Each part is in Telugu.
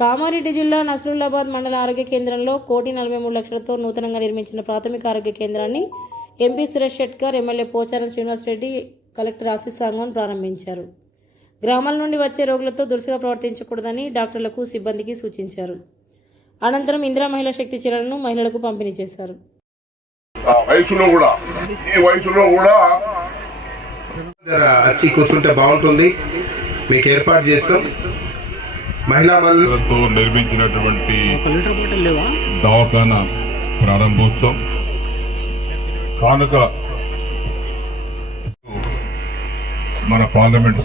కామారెడ్డి జిల్లా నసరుల్లాబాద్ మండల ఆరోగ్య కేంద్రంలో కోటి నలభై మూడు లక్షలతో నూతనంగా నిర్మించిన ప్రాథమిక ఆరోగ్య కేంద్రాన్ని MP Suresh Shetkar MLA Pocharam Srinivas Reddy collector Ashish Sangwan ప్రారంభించారు. గ్రామాల నుండి వచ్చే రోగులతో దురుసుగా ప్రవర్తించకూడదని డాక్టర్లకు సిబ్బందికి సూచించారు. అనంతరం ఇందిరా మహిళా శక్తి చీరలను మహిళలకు పంపిణీ చేశారు. ఆ వయసులో కూడా ఈ వయసులో కూడా దగ్గర వచ్చి కూర్చుంటే బాగుంటుంది. మీకు ఏర్పాటు చేస్తాం. మహిళా మనులు తో నిర్మించినటువంటి దవాఖాన ప్రారంభోత్సవం. కానుక మన పార్లమెంట్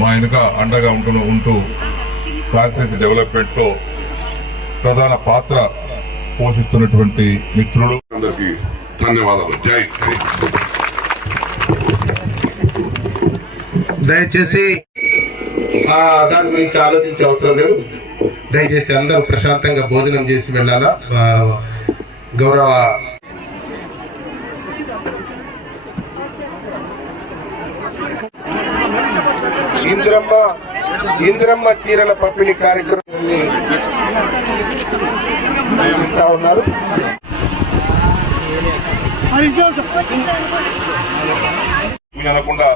మా వెనుక అండగా ఉంటూ ఉంటూ కాన్స్టిట్యూన్సీ డెవలప్మెంట్లో ప్రధాన పాత్ర పోషిస్తున్నటువంటి మిత్రులు. అందరికి ధన్యవాదాలు. జై దయచేసి ఆ దాని గురించి ఆలోచించే అవసరం లేదు. దయచేసి అందరూ ప్రశాంతంగా భోజనం చేసి వెళ్ళాలా? గౌరవ ఇంద్రమ్మ ఇంద్రమ్మ చీరల పంపిణీ కార్యక్రమాన్ని ఉన్నారు. అనకుండా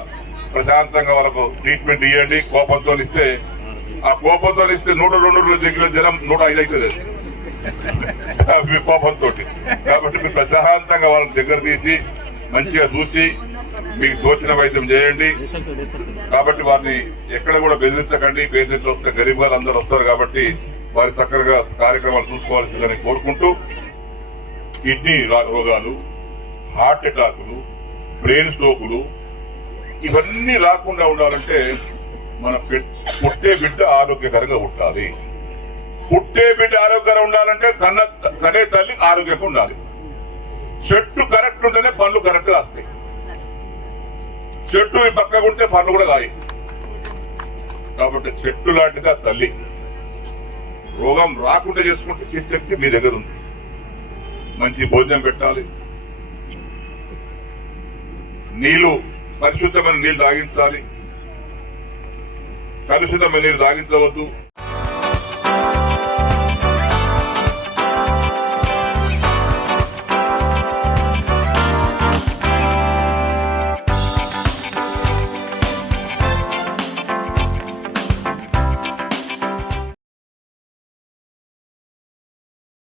ప్రశాంతంగా వాళ్ళకు ట్రీట్మెంట్ ఇవ్వండి కోపంతో ఇస్తే. ఆ కోపంతో ఇస్తే నూట రెండు రోజులు దగ్గర జనం నూట ఐదు అవుతుంది. మీ కోపంతో కాబట్టి మీరు ప్రశాంతంగా వాళ్ళకి దగ్గర తీసి మంచిగా చూసి మీకు తోచిన వైద్యం చేయండి. కాబట్టి వారిని ఎక్కడ కూడా బెదిరించకండి. పేదలు వస్తే గరీబ్ గారు అందరూ వస్తారు కాబట్టి వారి చక్కగా కార్యక్రమాలు చూసుకోవాల్సిందని కోరుకుంటూ కిడ్నీ రోగాలు హార్ట్ అటాకులు బ్రెయిన్ స్ట్రోకులు ఇవన్నీ రాకుండా ఉండాలంటే మన పుట్టే బిడ్డ ఆరోగ్యకరంగా ఉండాలి. పుట్టే బిడ్డ ఆరోగ్యంగా ఉండాలంటే కన్న కనే తల్లి ఆరోగ్యంగా ఉండాలి. చెట్టు కరెక్ట్ ఉంటేనే పండ్లు కరెక్ట్ కాస్తాయి వస్తాయి చెట్టు ఈ పక్కగా ఉంటే పండ్లు కూడా కాయి కాబట్టి చెట్టు లాంటిది ఆ తల్లి. రోగం రాకుండా చేసుకుంటే తీసుకెళ్తే మీ దగ్గర ఉంది. మంచి భోజనం పెట్టాలి. నీళ్ళు పరిశుద్ధమైన నీళ్ళు తాగించాలి. కలుషితమైన నీళ్ళు తాగించవద్దు.